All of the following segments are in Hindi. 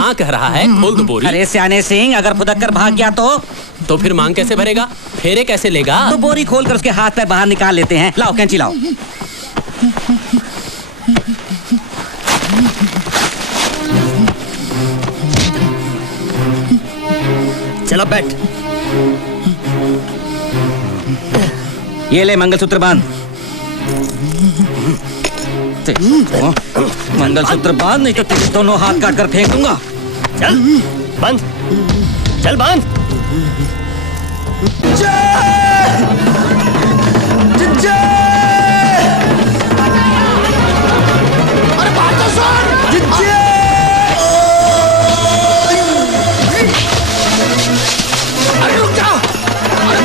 हाँ कह रहा है, खोल दो बोरी। अरे सियाने सिंह, अगर फुदक कर भाग गया तो फिर मांग कैसे भरेगा, फेरे कैसे लेगा? तो बोरी खोलकर उसके हाथ पे बाहर निकाल लेते हैं। लाओ कैंची लाओ। चलो बैठ। ये ले मंगलसूत्र बांध। मंगलसूत्र बांध, नहीं तो तेरे दोनों हाथ काट कर फेंक दूंगा। चल बंद, चल बंद। अरे बात तो सुन। अरे रुक जा। अरे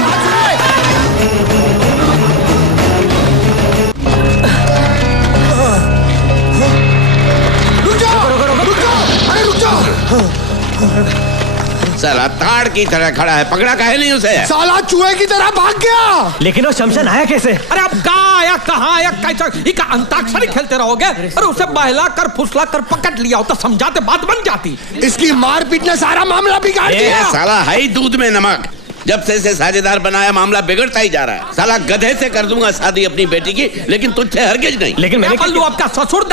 साला ताड़ की तरह खड़ा है, पकड़ा काहे नहीं उसे? साला चूहे की तरह भाग गया। लेकिन वो शमशान आया कैसे? अरे अब कहाँ आया, कहाँ आया, कैसा? इका अंताक्षरी खेलते रहोगे? अरे उसे बहला कर फुसला कर पकड़ लिया होता, समझाते बात बन जाती। इसकी मारपीट ने सारा मामला बिगाड़ दिया। साला है ही दूध में नमक। जब से इसे साझेदार बनाया मामला बिगड़ता ही जा रहा है। साला गधे से कर दूंगा शादी अपनी बेटी की, लेकिन तुझसे हरगिज नहीं। लेकिन मैं बोलूं, आपका ससुर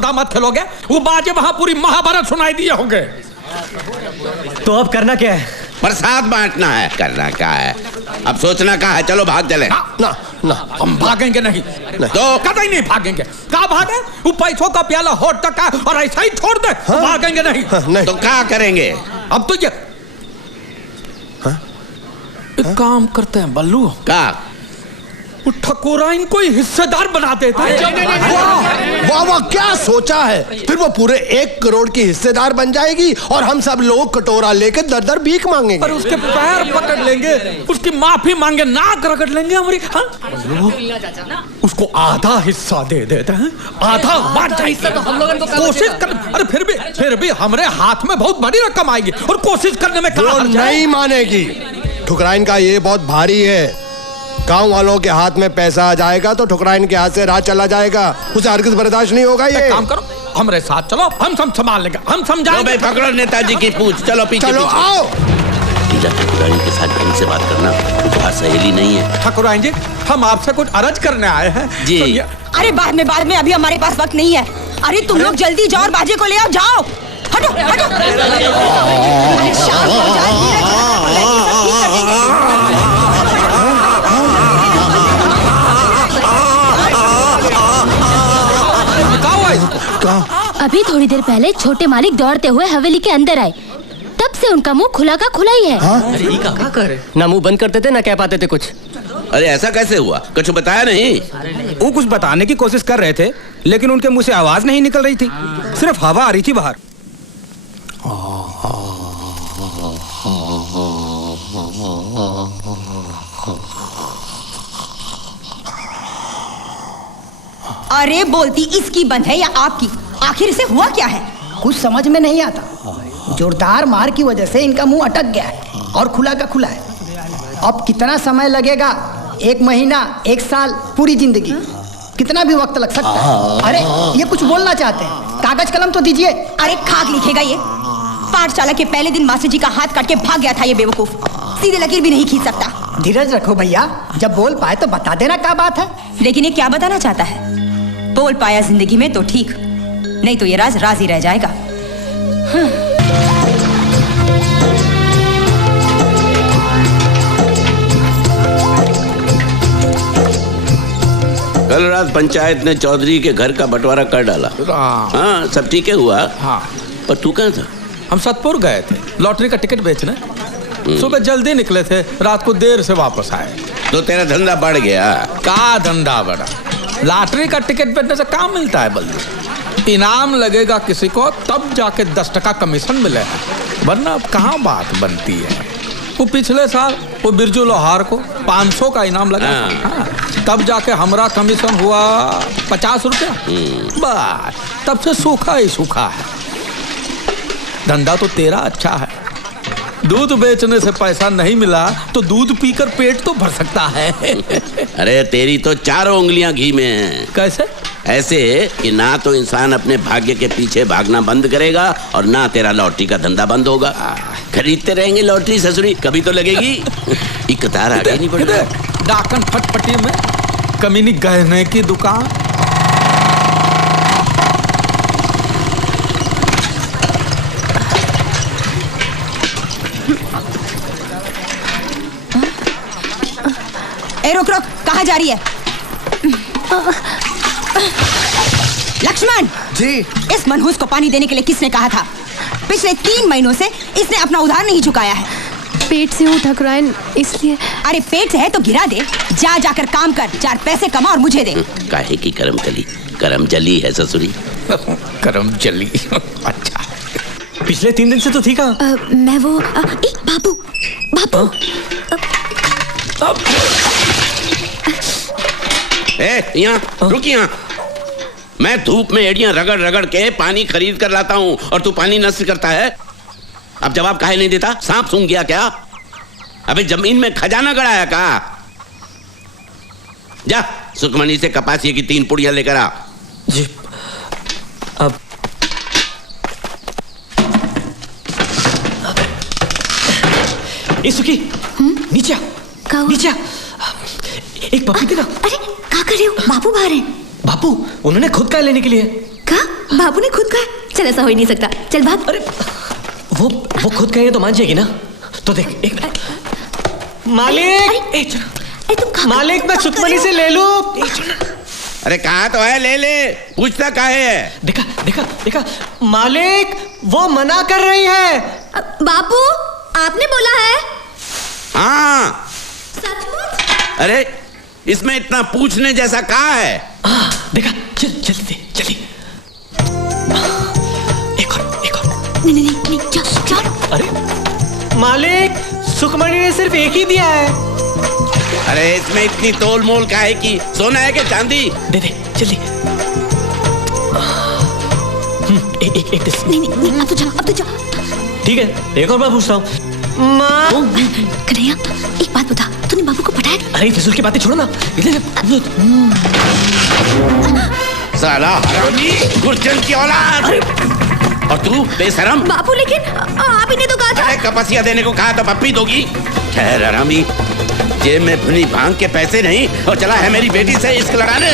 दामाद खेलोगे? वो बाजे वहां पूरी महाभारत सुनाई दिए होंगे। तो अब करना क्या है? प्रसाद बांटना है। करना क्या है, अब सोचना क्या है। चलो भाग चले। ना ना, हम भागेंगे नहीं। तो कतई नहीं भागेंगे। कहाँ भागे? वो पैसों का प्याला होठ तक है और ऐसा ही छोड़ दे। हाँ? भागेंगे नहीं। नहीं। तो क्या करेंगे? अब तो ये एक काम करते हैं बल्लू, क्या? वो ठकुरा इनको हिस्सेदार बना देते हैं। वाह वाह, क्या सोचा है। फिर वो पूरे 1 करोड़ की हिस्सेदार बन जाएगी और हम सब लोग कटोरा लेकर दर दर भीख मांगेंगे। पर उसके पैर पकड़ लेंगे, उसकी माफी मांगे, नाक रगड़ लेंगे हमारी। हाँ? उसको आधा हिस्सा दे देते हैं, आधा बांट जाएगी। कोशिश कर। अरे फिर भी हमारे हाथ में बहुत बड़ी रकम आएगी और कोशिश करने में वो नहीं मानेगी। ठुकराइन का ये बहुत भारी है। गांव वालों के हाथ में पैसा आ जाएगा तो ठुकराइन के हाथ से राज चला जाएगा। उसे हरगिज़ बर्दाश्त नहीं होगा। ये काम करो, हमारे साथ चलो, हम सब संभाल लेंगे, हम समझाएंगे। पकड़ो नेताजी की पूछ। चलो पीछे। चलो आओ। ठकुराइन के साथ ढंग से बात करना, तुम्हारी सहेली नहीं है। ठकुराइन जी, हम आपसे कुछ अर्ज करने आए हैं जी। अरे बाद में, अभी हमारे पास वक्त नहीं है। अरे तुम लोग जल्दी जाओ और बाजे को ले आओ। जाओ, हटो हटो। शांत हो जाओ, धीरे अभी थोड़ी देर पहले छोटे मालिक दौड़ते हुए हवेली के अंदर आए, तब से उनका मुंह खुला का खुला ही है। अरे ये क्या करे? ना मुंह बंद करते थे ना कह पाते थे कुछ। अरे ऐसा कैसे हुआ, कुछ बताया नहीं? वो कुछ बताने की कोशिश कर रहे थे, लेकिन उनके मुंह से आवाज नहीं निकल रही थी, सिर्फ हवा आ रही थी बाहर। अरे बोलती इसकी बंद है या आपकी? आखिर इसे हुआ क्या है? कुछ समझ में नहीं आता। जोरदार मार की वजह से इनका मुंह अटक गया है और खुला का खुला है। अब कितना समय लगेगा? 1 महीना, 1 साल, पूरी जिंदगी, कितना भी वक्त लग सकता है। अरे ये कुछ बोलना चाहते हैं, कागज कलम तो दीजिए। अरे खाक लिखेगा ये। पाठशाला के पहले दिन मास्टर जी का हाथ काट के भाग गया था ये बेवकूफ। सीधे लकीर भी नहीं खींच सकता। धीरज रखो भैया, जब बोल पाए तो बता देना क्या बात है। लेकिन ये क्या बताना चाहता है? बोल पाया जिंदगी में तो ठीक, नहीं तो ये राज राज ही रह जाएगा। कल रात पंचायत ने चौधरी के घर का बंटवारा कर डाला। हाँ, सब ठीक है हुआ। हाँ। पर तू कहाँ था? हम सतपुर गए थे लॉटरी का टिकट बेचने। सुबह जल्दी निकले थे, रात को देर से वापस आए। तो तेरा धंधा बढ़ गया? का धंधा बढ़ा? लॉटरी का टिकट बेचने से काम मिलता है बल्लू। इनाम लगेगा किसी को तब जाके 10% कमीशन मिलेगा, वरना अब कहाँ बात बनती है। वो पिछले साल वो बिरजू लोहार को 500 का इनाम लगा। हाँ, तब जाके हमारा कमीशन हुआ 50 रुपया। बस तब से सूखा ही सूखा है। धंधा तो तेरा अच्छा है। दूध बेचने से पैसा नहीं मिला तो दूध पीकर पेट तो भर सकता है। अरे तेरी तो 4 उंगलियां घी में हैं। कैसे? ऐसे कि ना तो इंसान अपने भाग्य के पीछे भागना बंद करेगा और ना तेरा लॉटरी का धंधा बंद होगा। खरीदते रहेंगे लॉटरी ससुरी, कभी तो लगेगी। एक कतार आगे नहीं बढ़ रहा। डाकन फटपटी में कमीनी गहने की दुकान। ए रुक रुक, कहाँ जा रही है? लक्ष्मण जी। इस मनहूस को पानी देने के लिए किसने कहा था? पिछले 3 महीनों से इसने अपना उधार नहीं चुकाया है। पेट से हूँ ठकुराइन, इसलिए। अरे पेट से है तो गिरा दे, जा जाकर काम कर, 4 पैसे कमा और मुझे दे। काहे की करम जली है ससुरी। करम जली। अच्छा, पिछले 3 दिन से तो थी कहाँ? मैं वो बाबू बाबू यहाँ रुक, यहाँ मैं धूप में एड़ियां रगड़ रगड़ के पानी खरीद कर लाता हूँ और तू पानी नष्ट करता है। अब जवाब काहे नहीं देता? सांप सूंघ गया क्या? अबे जमीन में खजाना गड़ाया का? जा सुखमनी से कपासिये की 3 पुड़ियां लेकर आ। जी। अब सुखी, नीचे नीचे एक पप्पी देना। अरे क्या कर रहे हो? बाबू बाहर हैं। बापू उन्होंने खुद का लेने के लिए। कहा? बाबू ने खुद का? चल ऐसा हो ही नहीं सकता, चल भाग। अरे वो खुद कहेंगे तो मान जाएगी ना। तो देख एक मालिक, मालिक मैं सुखमनी से ले लूं। अरे कहा तो है, ले ले, पूछता काहे है? देखा देखा देखा मालिक वो मना कर रही है। बापू आपने बोला है? हाँ। सचमुच? अरे इसमें इतना पूछने जैसा कहा है? देखा, चल जल्दी जल्दी। एक और। नहीं चल। अरे मालिक सुखमणी ने सिर्फ एक ही दिया है। अरे इसमें इतनी तोल मोल काहे की? सोना है कि चांदी? दे जल्दी। एक नहीं अब तो जा। ठीक है, एक और बार पूछता हूँ। कन्हैया एक बात बता, तूने बाबू को पटाया? अरे फिजूल की बातें छोड़ो ना। साला हरामी, गुर्जन की औलाद। और तू बेशरम। बाबू लेकिन आप ही ने तो कहा था। अरे कपसिया देने को कहा तो पप्पी दोगी। ठहर हरामी, जेब में भुनी भांग के पैसे नहीं और चला है मेरी बेटी से इश्क लड़ाने।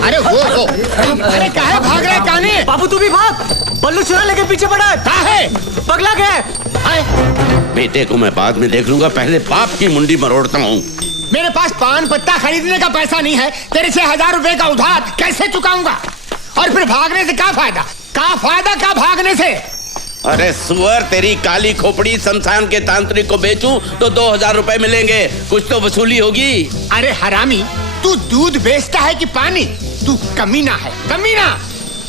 अरे वो अरे काहे भाग रहे काने? बाबू तू भी भाग, बल्लू चुरा लेके पीछे पड़ा है। काहे? पगला गया। बेटे को मैं बाद में देख लूंगा, पहले बाप की मुंडी मरोड़ता हूँ। मेरे पास पान पत्ता खरीदने का पैसा नहीं है, तेरे से 1000 रुपए का उधार कैसे चुकाऊंगा? और फिर भागने से क्या फायदा? क्या भागने से? अरे सुअर, तेरी काली खोपड़ी शमशान के तांत्रिक को बेचूं तो 2000 रुपए मिलेंगे, कुछ तो वसूली होगी। अरे हरामी, तू दूध बेचता है कि पानी? तू कमीना है, कमीना।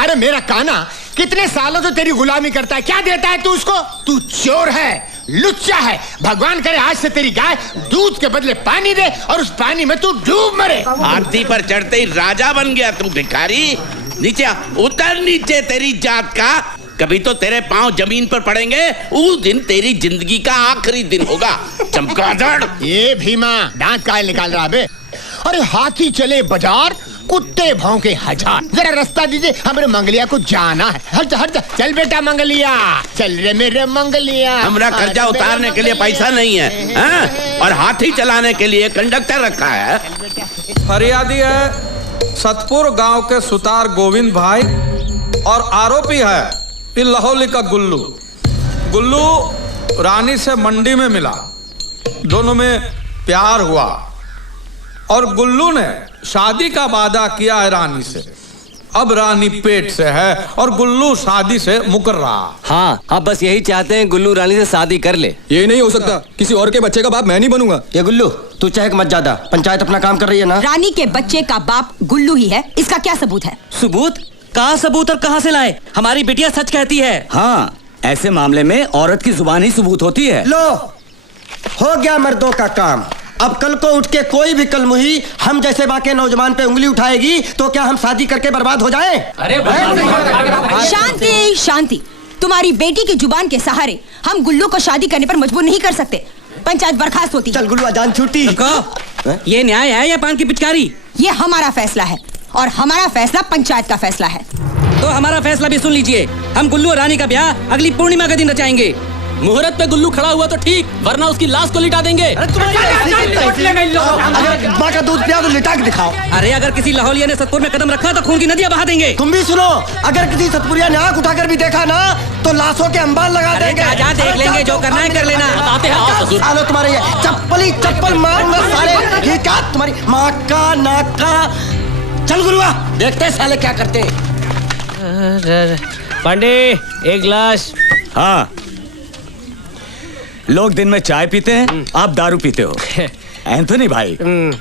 अरे मेरा काना कितने सालों से तेरी गुलामी करता है, क्या देता है तू उसको? तू चोर है, लुच्चा है। भगवान करे आज से तेरी गाय दूध के बदले पानी दे और उस पानी में तू डूब मरे। हाथी पर चढ़ते ही राजा बन गया तू भिखारी। नीचे उतर, नीचे तेरी जात का। कभी तो तेरे पांव जमीन पर पड़ेंगे, उस दिन तेरी जिंदगी का आखिरी दिन होगा। चमगादड़। ये भीमा दांत काहे निकाल रहा बे? अरे हाथी चले बाजार, कुत्ते भौंके 1000। जरा रास्ता दीजिए, हमारे मंगलिया को जाना है। हट जा, चल बेटा मंगलिया, चल रे मेरे मंगलिया। हमरा कर्जा उतारने के लिए पैसा नहीं है, हाँ? और हाथी चलाने के लिए कंडक्टर रखा है। फरियादी है सतपुर गांव के सुतार गोविंद भाई और आरोपी है लाहौली का गुल्लू रानी से मंडी में मिला, दोनों में प्यार हुआ और गुल्लू ने शादी का वादा किया है रानी से। अब रानी पेट से है और गुल्लू शादी से मुकर रहा। हाँ, अब बस यही चाहते हैं गुल्लू रानी से शादी कर ले। ये नहीं हो सकता, किसी और के बच्चे का बाप मैं नहीं बनूंगा। ये गुल्लू तू चहक मत ज्यादा, पंचायत अपना काम कर रही है ना। रानी के बच्चे का बाप गुल्लू ही है, इसका क्या सबूत है? सबूत? कहाँ सबूत और कहाँ से लाए? हमारी बिटिया सच कहती है। हाँ, ऐसे मामले में औरत की जुबान ही सबूत होती है। लो, हो गया मर्दों का काम। अब कल को उठ के कोई भी कलमुही हम जैसे बाकी नौजवान पे उंगली उठाएगी तो क्या हम शादी करके बर्बाद हो जाएं? अरे शांति शांति, तुम्हारी बेटी की जुबान के सहारे हम गुल्लू को शादी करने पर मजबूर नहीं कर सकते। पंचायत बर्खास्त होती। चल गुल्लू, अजान छूटी। ये न्याय है या पान की पिचकारी? ये हमारा फैसला है और हमारा फैसला पंचायत का फैसला है। तो हमारा फैसला भी सुन लीजिए। हम गुल्लू और रानी का ब्याह अगली पूर्णिमा का दिन रचाएंगे। मुहूर्त पे गुल्लू खड़ा हुआ तो ठीक, वरना उसकी लाश को लिटा देंगे। अगर माँ का दूध पिया तो लिटा के दिखाओ। अरे अगर किसी लाहौलिया ने सतपुर में कदम रखा तो खून की नदियां बहा देंगे। तुम भी सुनो, अगर किसी सतपुरिया ने आंख उठाकर भी देखा ना तो लाशों के अंबार लगा देंगे। जा देख लेंगे, जो करना है कर लेना। आते हैं, आओ ससुर। सालो तुम्हारे ये चप्पल मारूंगा साले। ये क्या तुम्हारी माँ का नाक का। चल गुरुआ, देखते साले क्या करते। पांडे एक गिलास। हाँ, लोग दिन में चाय पीते हैं, आप दारू पीते हो। एंथोनी भाई,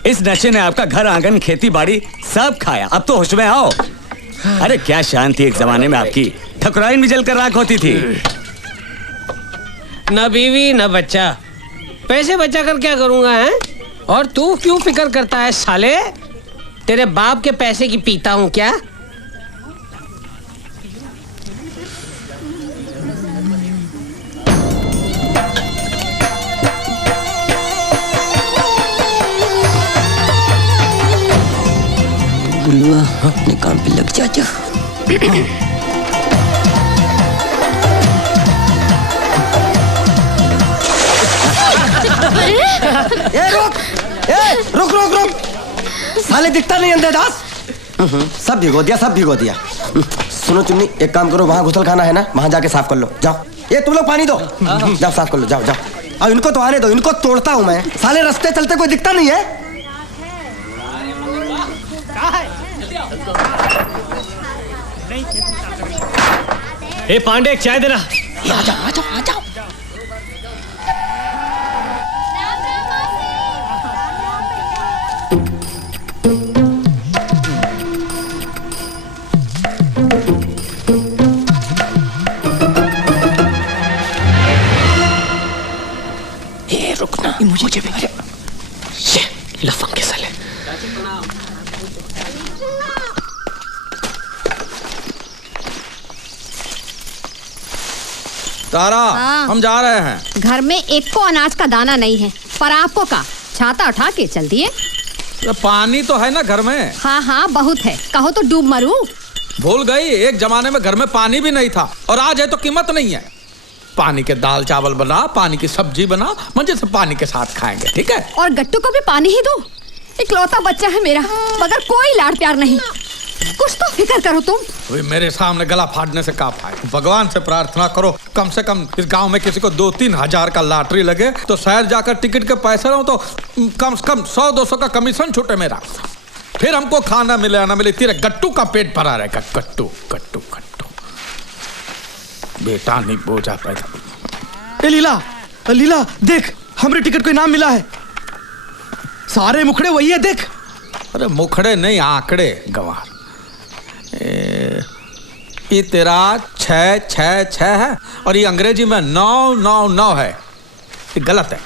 इस नशे ने आपका घर आंगन खेती बाड़ी सब खाया। अब तो होश में आओ। अरे क्या शांति एक जमाने में आपकी, ठकुराइन भी जलकर राख होती थी। न बीवी न बच्चा, पैसे बचा कर क्या करूंगा है? और तू क्यों फिक्र करता है साले? तेरे बाप के पैसे की पीता हूं क्या? गुल्लुआ अपने काम पे लग जा। रुक साले दिखता नहीं अंधेदास। सब भिगो दिया। सुनो चुन्नी, एक काम करो, वहाँ घुसल खाना है ना, वहाँ जाके साफ कर लो। जाओ, ये तुम लोग पानी दो, जाओ साफ कर लो। जाओ अब इनको तो आने दो, इनको तोड़ता हूँ मैं। साले रास्ते चलते कोई दिखता नहीं है। ए पांडे, एक चाय देना। आ जाओ। ये रुकना, मुझे भी ये लफंग के साले। तारा, हाँ। हम जा रहे हैं। घर में एक को अनाज का दाना नहीं है, पर आपको का छाता उठा के चल दिए। पानी तो है ना घर में। हाँ बहुत है, कहो तो डूब मरूं। भूल गई, एक जमाने में घर में पानी भी नहीं था, और आज है तो कीमत नहीं है। पानी के दाल चावल बना, पानी की सब्जी बना, मजे से पानी के साथ खाएंगे, ठीक है? और गट्टू को भी पानी ही दो। इकलौता बच्चा है मेरा, मगर कोई लाड़ प्यार नहीं। कुछ तो फिक्र करो तुम। वही मेरे सामने गला फाड़ने से का फायदा? भगवान से प्रार्थना करो कम से कम इस गांव में किसी को 2-3 हजार का लॉटरी लगे तो शहर जाकर टिकट के पैसे ना हो तो कम से कम 100-200 का कमीशन छूटे मेरा। फिर हमको खाना मिले या ना मिले, तेरे गट्टू का पेट भरा रहेगा। गट्टू बेटा नहीं बोझा पैदा। लीला देख, हमरे टिकट को इनाम मिला है। सारे मुखड़े वही है, देख। अरे मुखड़े नहीं, आंकड़े गंवार। ये तेरा 666 है और ये अंग्रेजी में 999 है। ये गलत है।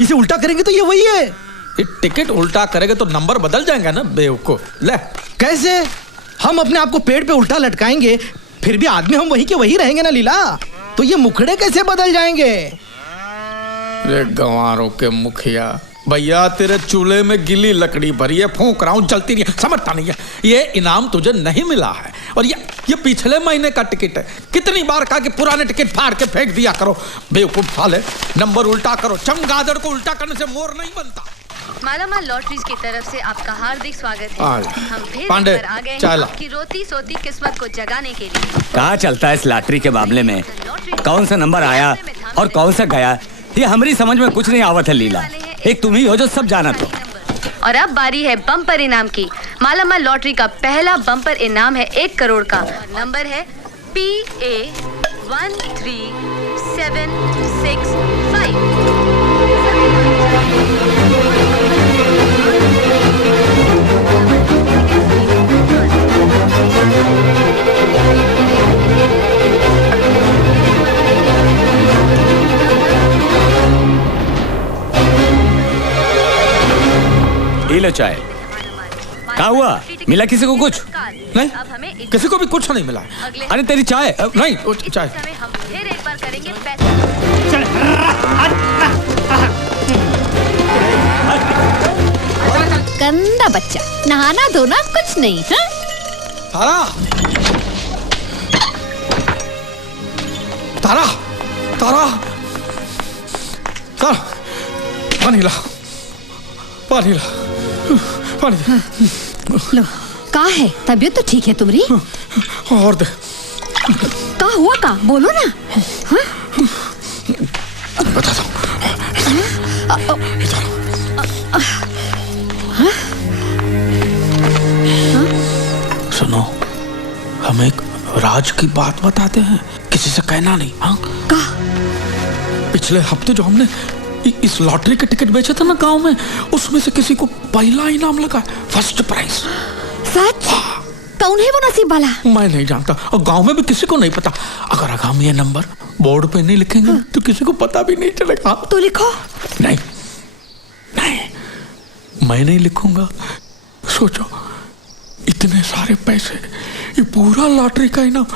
इसे उल्टा करेंगे तो ये वही है। ये टिकट उल्टा करेंगे तो नंबर बदल जाएंगे ना बेवकूफ। ले, कैसे? हम अपने आप को पेड़ पे उल्टा लटकाएंगे, फिर भी आदमी हम वही के वही रहेंगे ना लीला। तो ये मुखड़े कैसे बदल जाएंगे? रे गंवारों के मुखिया, भैया तेरे चूल्हे में गिली लकड़ी भरी है, फूंक रहा हूं, जलती नहीं है, समझता नहीं है। ये इनाम तुझे नहीं मिला है, और ये पिछले महीने का टिकट है। कितनी बार कहा कि पुराने टिकट फाड़ के फेंक दिया करो, बेवकूफ साले। नंबर उल्टा करो, चमगादड़ को उल्टा करने से मोर नहीं बनता। मालामाल लॉटरीज की तरफ से आपका हार्दिक स्वागत है। हम फिर पांडे, आ गए हैं चाला। आपकी रोती सोती किस्मत को जगाने के लिए। कहाँ चलता है इस लॉटरी के मामले में? कौन सा नंबर आया और कौन सा गया, ये हमारी समझ में कुछ नहीं आवत है। लीला, एक तुम ही हो जो सब जाना तो। और अब बारी है बम्पर इनाम की। मालामाल लॉटरी का पहला बम्पर इनाम है 1 करोड़ का। नंबर है PA 135। लो चाय। क्या हुआ, मिला किसी को कुछ? नहीं, किसी को भी कुछ नहीं मिला। अरे तेरी चाय नहीं, चाय। हम फिर एक बार करेंगे गंदा बच्चा, नहाना धोना कुछ नहीं। हाँ? तारा तारा तारा तारा, पानी ला, पानी ला, पानी दे। लो, का है? तबीयत तो ठीक है तुम्हारी? और दे। का हुआ का? बोलो ना। हाँ? बता दो। सुनो, हम एक राज की बात बताते हैं, किसी से कहना नहीं। हाँ? का? पिछले हफ्ते जो हमने इस लॉटरी के टिकट बेचे थे ना गांव में, उसमें से किसी को पहला इनाम लगा, फर्स्ट प्राइज। सच? कौन है वो नसीब वाला? मैं नहीं जानता और गांव में भी किसी को नहीं पता। अगर हम ये नंबर बोर्ड पे नहीं लिखेंगे तो किसी को पता भी नहीं चलेगा। तो लिखो। नहीं नहीं, मैं नहीं लिखूंगा। सोचो, इतने सारे पैसे, ये पूरा लॉटरी का इनाम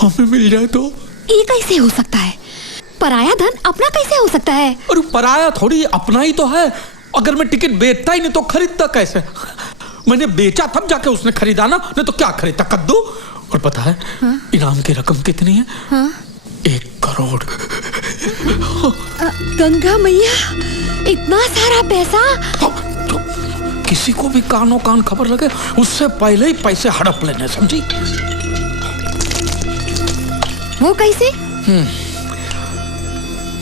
हमें मिल जाए तो। ये कैसे हो सकता है? पराया धन अपना कैसे हो सकता है? अरे पराया थोड़ी, अपना ही तो है। अगर मैं टिकट बेचता ही नहीं तो खरीदता कैसे? मैंने बेचा तब जाके उसने खरीदा ना, नहीं तो क्या खरीदता, कद्दू। और पता है इनाम की रकम कितनी है? 1 करोड़। गंगा मैया, इतना सारा पैसा? किसी को भी कानों कान खबर लगे उससे पहले ही पैसे हड़प लेने, समझी? वो कैसे?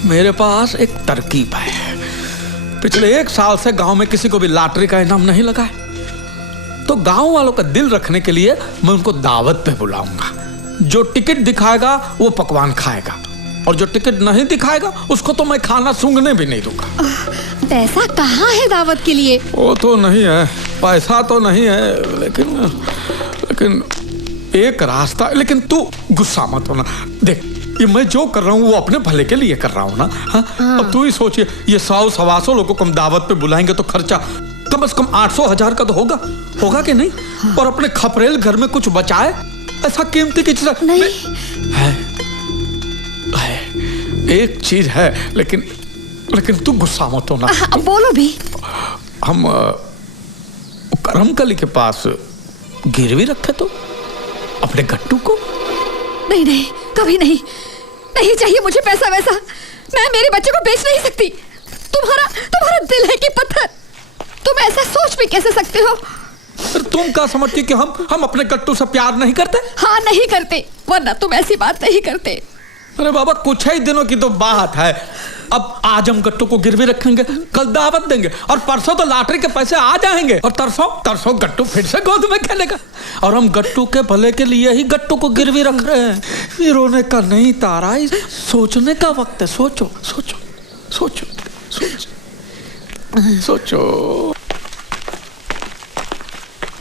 मेरे पास एक तरकीब है। पिछले 1 साल से गांव में किसी को भी लॉटरी का इनाम नहीं लगा है, तो गांव वालों का दिल रखने के लिए मैं उनको दावत पे बुलाऊंगा। जो टिकट दिखाएगा वो पकवान खाएगा, और जो टिकट नहीं दिखाएगा उसको तो मैं खाना सूंघने भी नहीं दूंगा। पैसा कहाँ है दावत के लिए? वो तो नहीं है, पैसा तो नहीं है, लेकिन एक रास्ता। लेकिन तू गुस्सा मत होना। देख, ये मैं जो कर रहा हूँ वो अपने भले के लिए कर रहा हूँ ना। हाँ? अब तू ही सोचिए, ये 100-125 लोगों को हम दावत पे बुलाएंगे तो खर्चा कम से कम 800-1000 का तो होगा कि नहीं? और अपने खपरेल घर में कुछ बचाए, ऐसा कीमती की चीज नहीं है। एक चीज है, लेकिन तू गुस्सा मत होना। बोलो भी। हम करमकली के पास गिरवी रखे तो अपने गट्टू को। नहीं नहीं, कभी नहीं, नहीं चाहिए मुझे पैसा वैसा। मैं मेरे बच्चे को बेच नहीं सकती। तुम्हारा दिल है कि पत्थर? तुम ऐसा सोच भी कैसे सकते हो? तुम क्या समझती कि हम अपने गट्टू से प्यार नहीं करते? हाँ, नहीं करते, वरना तुम ऐसी बात नहीं करते। अरे बाबा, कुछ ही दिनों की तो बात है। अब आज हम गट्टू को गिरवी रखेंगे, कल दावत देंगे, और परसों तो लॉटरी के पैसे आ जाएंगे, और तरसों गट्टू फिर से गोद में खेलेगा। और हम गट्टू के भले के लिए ही गट्टू को गिरवी रख रहे हैं। ये रोने का नहीं तारा, सोचने का वक्त है। सोचो सोचो सोचो सोचो सोचो।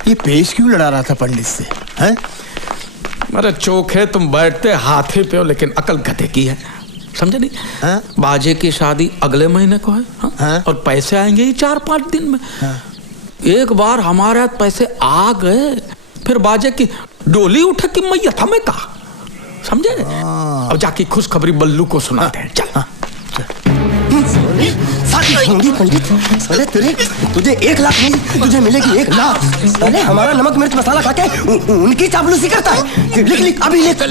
ये पेश क्यों लड़ा रहा था पंडित से? हैं? अरे चोखे, तुम बैठते हाथी पे हो लेकिन अकल गधे की है, समझे नहीं? बाजे की शादी अगले महीने को है, और पैसे आएंगे ही 4-5 दिन में। एक बार हमारे हाथ पैसे आ गए, फिर बाजे की डोली उठे कि मैया था मैं कहा, समझे? अब जाके खुशखबरी बल्लू को सुनाते हैं। चल। पंडित, साले तुझे 1 लाख नहीं, तुझे मिलेगी 1 लाख। साले हमारा नमक मिर्च मसाला खाके उनकी चापलूसी करता है। लिख अभी लिख।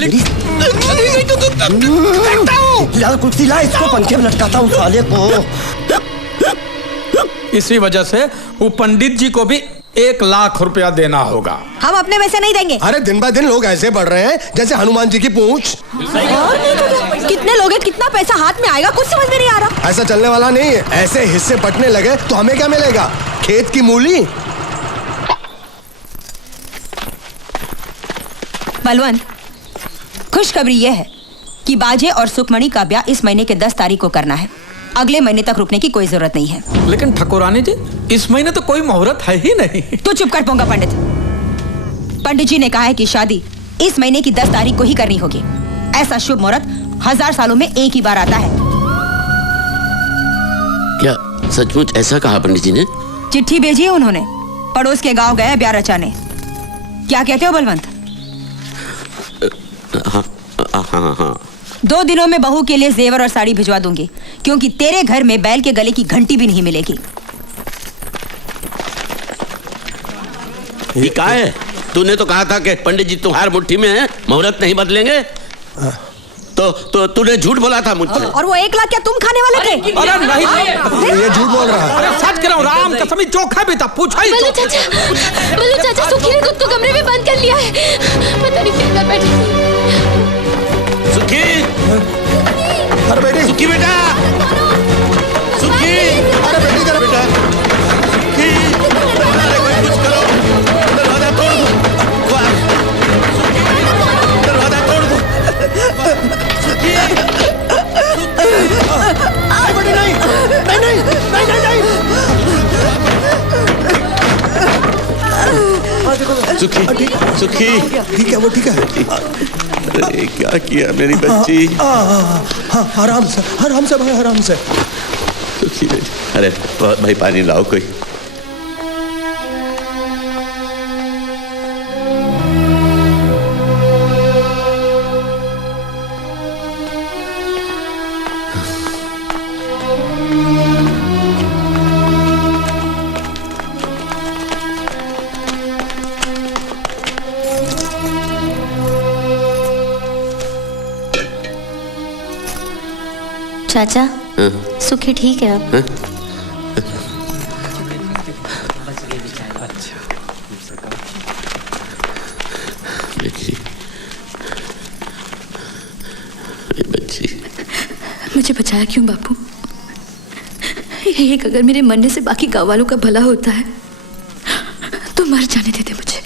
लाल कुर्सी ला, इसको पंखे में लटकाता हूँ साले को। इसी वजह से वो पंडित जी को भी 1 लाख रुपया देना होगा। हम अपने पैसे नहीं देंगे। अरे दिन ब दिन लोग ऐसे बढ़ रहे हैं जैसे हनुमान जी की पूंछ। कितने लोग हैं, कितना पैसा हाथ में आएगा, कुछ समझ में नहीं आ रहा। ऐसा चलने वाला नहीं है। ऐसे हिस्से बंटने लगे तो हमें क्या मिलेगा? खेत की मूली। बलवंत, खुशखबरी यह है कि बाजे और सुखमणि का ब्याह इस महीने के 10 तारीख को करना है। अगले महीने तक रुकने की कोई जरूरत नहीं है। लेकिन ठाकुरानी जी, इस महीने तो कोई मुहूर्त है ही नहीं। तू चुप कर पोंगा पंडित। पंडित जी ने कहा है कि शादी इस महीने की 10 तारीख को ही करनी होगी। ऐसा शुभ मुहूर्त 1000 सालों में एक ही बार आता है। क्या सचमुच ऐसा कहा पंडित जी ने? चिट्ठी भेजी है उन्होंने। पड़ोस के गांव गए ब्याह रचाने। क्या कहते हो बलवंत? हाँ। 2 दिनों में बहू के लिए जेवर और साड़ी भिजवा दूंगी, क्योंकि तेरे घर में बैल के गले की घंटी भी नहीं मिलेगी। ये क्या है? तूने तो कहा था कि पंडित जी तुम्हारी मुट्ठी में है, मुहूर्त नहीं बदलेंगे। तो तूने झूठ बोला था मुझसे। और वो 1 लाख क्या तुम खाने वाले थे? अरे नहीं, ये झूठ बोल रहा है। अरे सच कह रहा हूँ, राम कसम ही चोखा भी था, पूछा ही बल्लू चाचा सुखी ने खुद को कमरे में बंद कर लिया है। पता नहीं क्या कर बैठी थी। सुखी, अरे बेटी, सुखी बेटा, सुखी, अरे बेटी जरा बेटा, सुखी, अरे कोई कुछ करो, दरवाजा तोड़ दो, सुखी, दरवाजा तोड़ दो, सुखी, बेटी नहीं, नहीं नहीं नहीं नहीं नहीं। सुखी, सुखी, ठीक है, वो ठीक है। अरे क्या किया मेरी बच्ची? आराम से भाई, आराम से। सुखी बेटी, अरे भाई पानी लाओ कोई। चाचा सुखी ठीक है अब? बच्ची, मुझे बचाया क्यों बापू? एक अगर मेरे मरने से बाकी गाँव वालों का भला होता है तो मर जाने देते मुझे।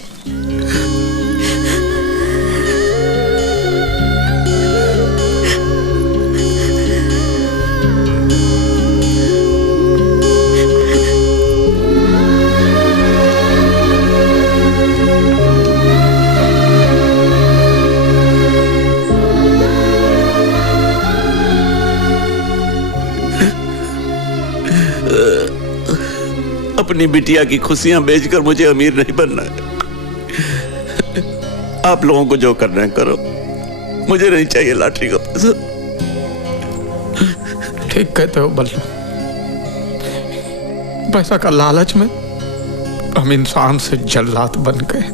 अपनी बिटिया की खुशियां बेचकर मुझे अमीर नहीं बनना है। आप लोगों को जो करना है करो, मुझे नहीं चाहिए लॉटरी का पैसा। ठीक कहते हो बल्लू, पैसा का लालच में हम इंसान से जल्लाद बन गए,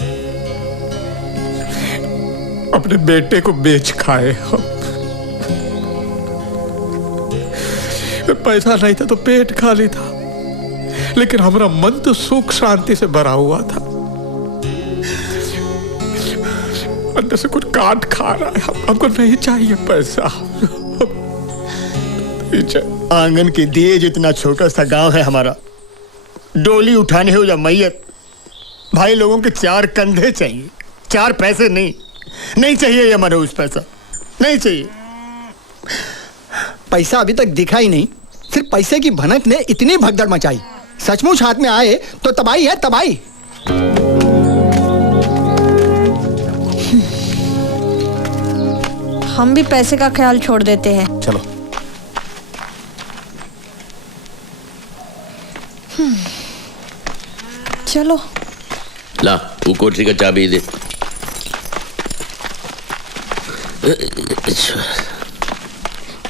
अपने बेटे को बेच खाए हम। पैसा नहीं था तो पेट खाली था, लेकिन हमारा मन तो सुख शांति से भरा हुआ था। अंदर से कुछ काट खा रहा है। हमको नहीं चाहिए पैसा। आंगन के दिए जितना छोटा सा गांव है हमारा, डोली उठाने हो या मैयत, भाई लोगों के 4 कंधे चाहिए, 4 पैसे नहीं। नहीं चाहिए ये मनोज पैसा, नहीं चाहिए। पैसा अभी तक दिखा ही नहीं, सिर्फ पैसे की भनक ने इतनी भगदड़ मचाई। सचमुच हाथ में आए तो तबाही है, तबाही। हम भी पैसे का ख्याल छोड़ देते हैं। चलो। चलो ला, वो कोठरी का चाबी दे।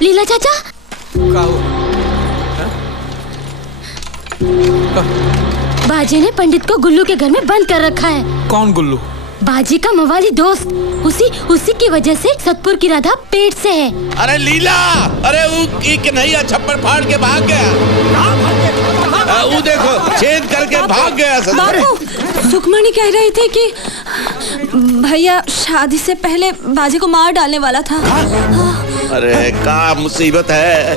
लीला चाचा, बाजी ने पंडित को गुल्लू के घर में बंद कर रखा है। कौन गुल्लू? बाजी का मवाली दोस्त। उसी की वजह से सतपुर की राधा पेट से है। अरे लीला, अरे वो कन्हैया छप्पर फाड़ के भाग गया। वो देखो छेद करके भाग गया। बाबू, सुखमणि कह रही थी कि भैया शादी से पहले बाजी को मार डालने वाला था। अरे क्या मुसीबत है।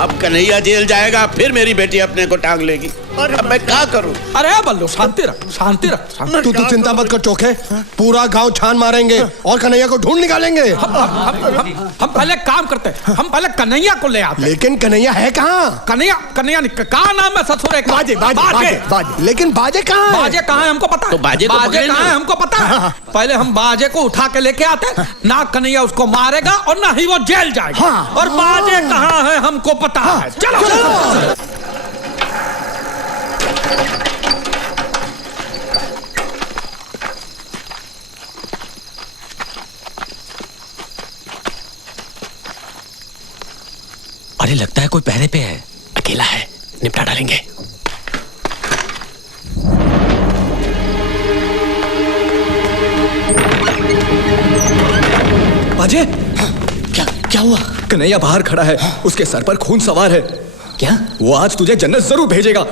अब कन्हैया जेल जाएगा, फिर मेरी बेटी अपने को टांग लेगी। अब मैं क्या करूं? अरे बल्लू शांति रख, शांति रख। तू चिंता मत कर चोखे, पूरा गांव छान मारेंगे और कन्हैया को ढूंढ निकालेंगे। हम पहले काम करते हैं, हम पहले कन्हैया को ले आते। लेकिन कन्हैया है कहाँ? कन्हैया कहाँ नाम है ससुरे का? बाजे। लेकिन बाजे कहाँ है? बाजे कहाँ है हमको पता है। तो बाजे कहाँ है हमको पता है। पहले हम बाजे को उठा के लेके आते, ना कन्हैया उसको मारेगा और ना ही वो जेल जाएगा। और बाजे कहाँ है हमको पता है। चलो। अरे लगता है कोई पहरे पे है। अकेला है, निपटा डालेंगे। बाजे, क्या क्या हुआ? कन्हैया बाहर खड़ा है, उसके सर पर खून सवार है। क्या? वो आज तुझे जन्नत जरूर भेजेगा।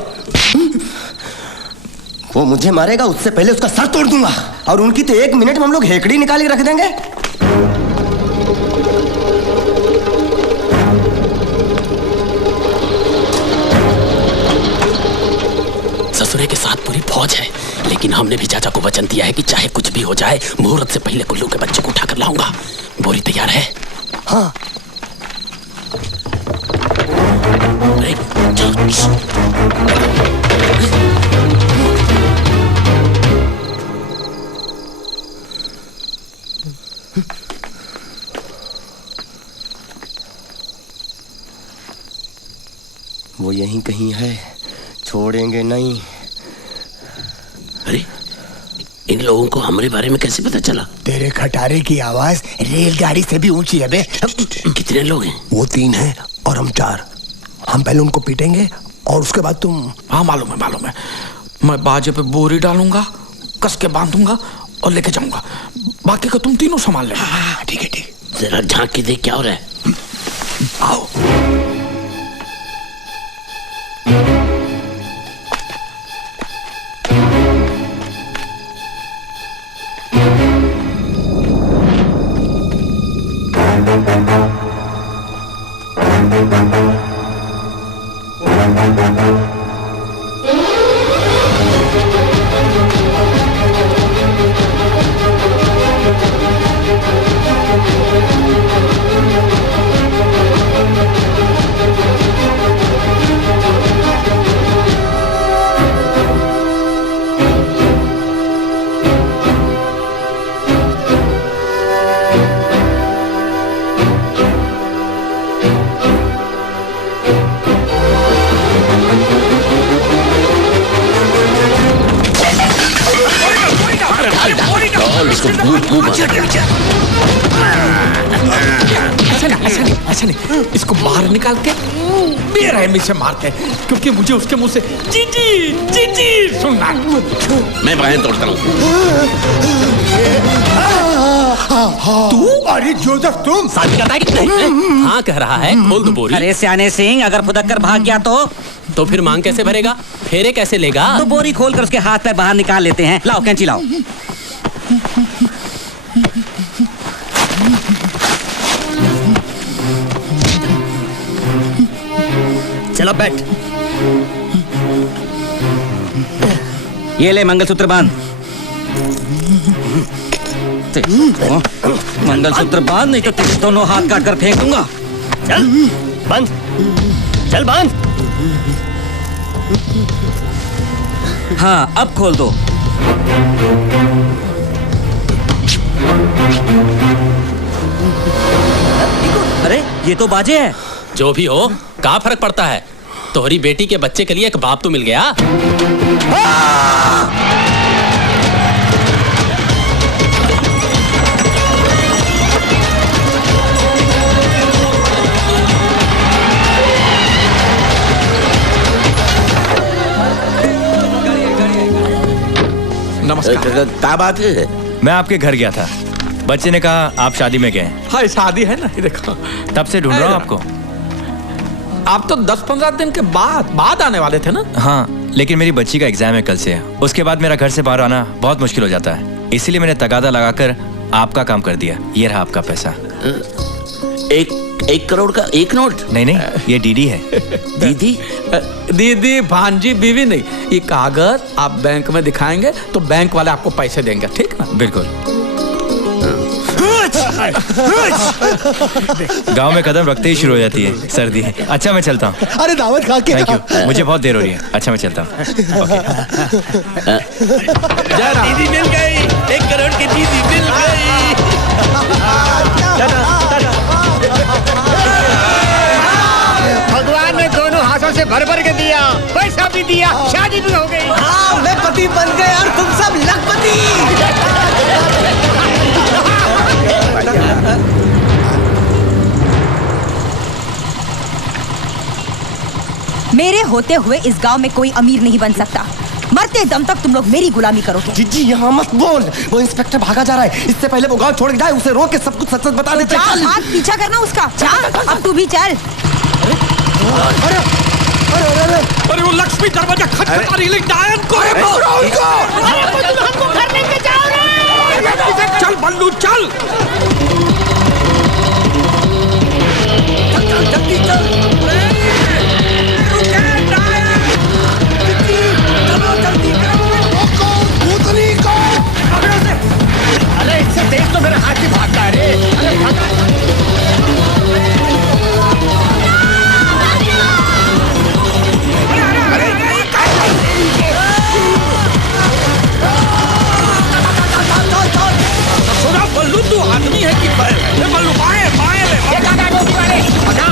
वो मुझे मारेगा, उससे पहले उसका सर तोड़ दूंगा। और उनकी तो 1 मिनट में हम लोग हेकड़ी निकाल के रख देंगे। ससुरे के साथ पूरी फौज है, लेकिन हमने भी चाचा को वचन दिया है कि चाहे कुछ भी हो जाए, मुहूर्त से पहले कुल्लू के बच्चे को उठाकर लाऊंगा। बोरी तैयार है? हाँ। वो यहीं कहीं है, छोड़ेंगे नहीं। अरे, इन लोगों को हमारे बारे में कैसे पता चला? तेरे खटारे की आवाज रेलगाड़ी से भी ऊंची है बे। कितने लोग हैं? वो 3 हैं और हम 4। हम पहले उनको पीटेंगे और उसके बाद तुम। हाँ मालूम है। मैं बाजे पे बोरी डालूंगा, कस के बांधूंगा और लेके जाऊंगा। बाकी का तुम तीनों संभाल लेना। ठीक है। जरा झांक के देख क्या हो रहा है। आओ। ऐसा नहीं, इसको बाहर निकाल के बेरहमी से मारते हैं, क्योंकि मुझे उसके मुंह से जी सुनना। मैं बाहें तोड़ता हूँ। तू? अरे जोसेफ तुम? शादी करता है कि नहीं? हाँ कह रहा है, खोल दो बोरी। अरे सियाने सिंह, अगर फुदक कर भाग गया तो फिर मांग कैसे भरेगा? फेरे कैसे लेगा? तो बोरी खोल कर उसके हाथ पैर बाहर निकाल लेते हैं। लाओ कैंची लाओ। चलो बैठ। ये ले मंगलसूत्र बांध। मंगलसूत्र बांध, नहीं तो तेरे दोनों हाथ काट कर फेंक दूंगा। चल बांध, चल बांध। हाँ अब खोल दो। अरे ये तो बाजे है। जो भी हो, क्या फर्क पड़ता है? तोहरी बेटी के बच्चे के लिए एक बाप तो मिल गया। नमस्कार। क्या बात है? मैं आपके घर गया था, बच्चे ने कहा आप शादी में गए। हाँ शादी है ना, ये देखो। तब से ढूंढ रहा हूँ आपको। आप तो 10-15 दिन के बाद आने वाले थे ना? हाँ, लेकिन मेरी बच्ची का एग्जाम है कल से। उसके बाद मेरा घर से बाहर आना बहुत मुश्किल हो जाता है, इसीलिए मैंने तगादा लगाकर आपका काम कर दिया। ये रहा आपका पैसा। 1 करोड़ का 1 नोट? नहीं, ये डीडी है। दीदी भांजी बीवी नहीं, ये कागज आप बैंक में दिखाएंगे तो बैंक वाले आपको पैसे देंगे, ठीक ना? बिल्कुल। गांव में कदम रखते ही शुरू हो जाती है सर्दी। अच्छा मैं चलता हूँ। अरे दावत खा के। थैंक यू, मुझे बहुत देर हो रही है। अच्छा मैं चलता हूँ। दीदी मिल गई, 1 करोड़ की दीदी मिल गई। भगवान ने दोनों हाथों से भर के दिया, पैसा भी दिया, शादी भी हो गई। हाँ, मैं पति बन गए और तुम सब लखपति। मेरे होते हुए इस गांव में कोई अमीर नहीं बन सकता। मरते दम तक तुम लोग मेरी गुलामी करोगे। जीजी यहाँ मत बोल, वो इंस्पेक्टर भागा जा रहा है, इससे पहले वो गांव छोड़ के जाए, उसे रोक के सब कुछ सच सच बता देते। चल हाथ पीछा करना उसका, चल अब तू भी चल। अरे वो लक्ष्मी दरवाजा खटखटा रही है, डायन को हमको घर लेके जाओ रे। चल बल्लू चल। जल्दी चल। अरे इससे देख तो मेरा हाथ ही भागता है रे। अरे भागा। सुना बल्लू, तू आदमी है कि बैल है? बल्लू बाएं बाएं ले। भगा।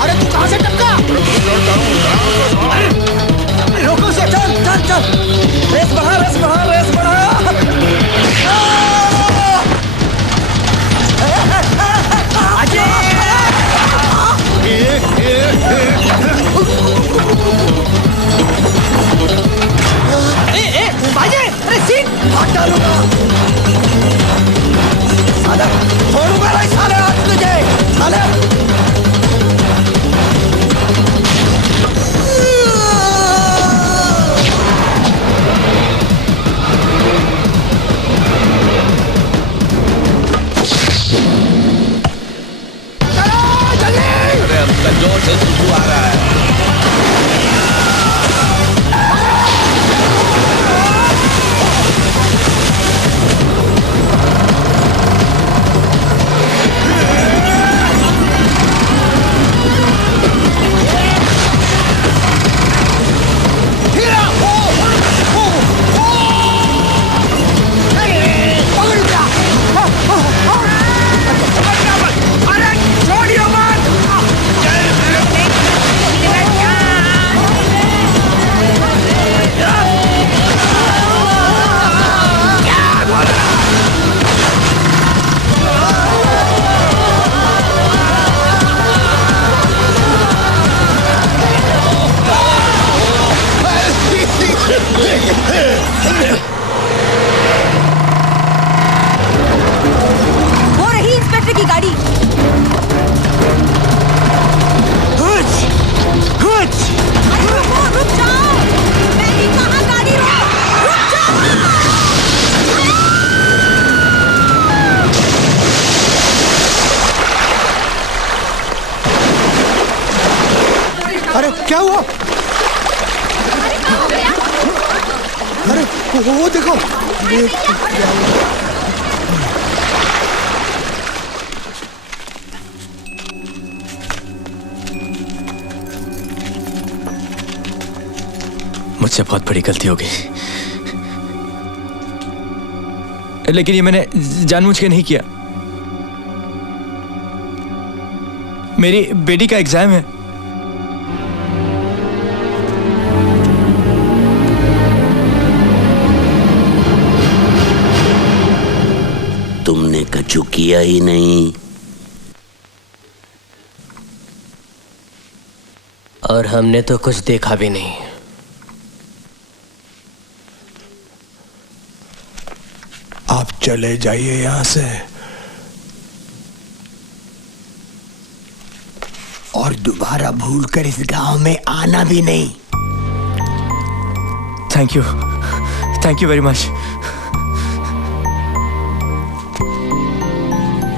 अरे तू कहां से टपका? रोको से, चल चल चल, रेस बढ़ा रेस बढ़ा रेस बढ़ा। बाजे, अरे सीट भाग डालूंगा साले, छोड़ूंगा नहीं साले आज तुझे साले। जोर से खुशबू आ रहा है। वो रही इंस्पेक्टर की गाड़ी। अरे रुक जाओ, मैंने कहा गाड़ी रुक जाओ। अरे क्या हुआ? अरे वो देखो, मुझसे बहुत बड़ी गलती हो गई, लेकिन ये मैंने जानबूझ के नहीं किया। मेरी बेटी का एग्जाम है। तुमने कछु किया ही नहीं। और हमने तो कुछ देखा भी नहीं। आप चले जाइए यहां से और दोबारा भूलकर इस गांव में आना भी नहीं। Thank you very much.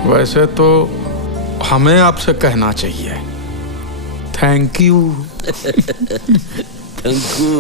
वैसे तो हमें आपसे कहना चाहिए थैंक यू। Thank you.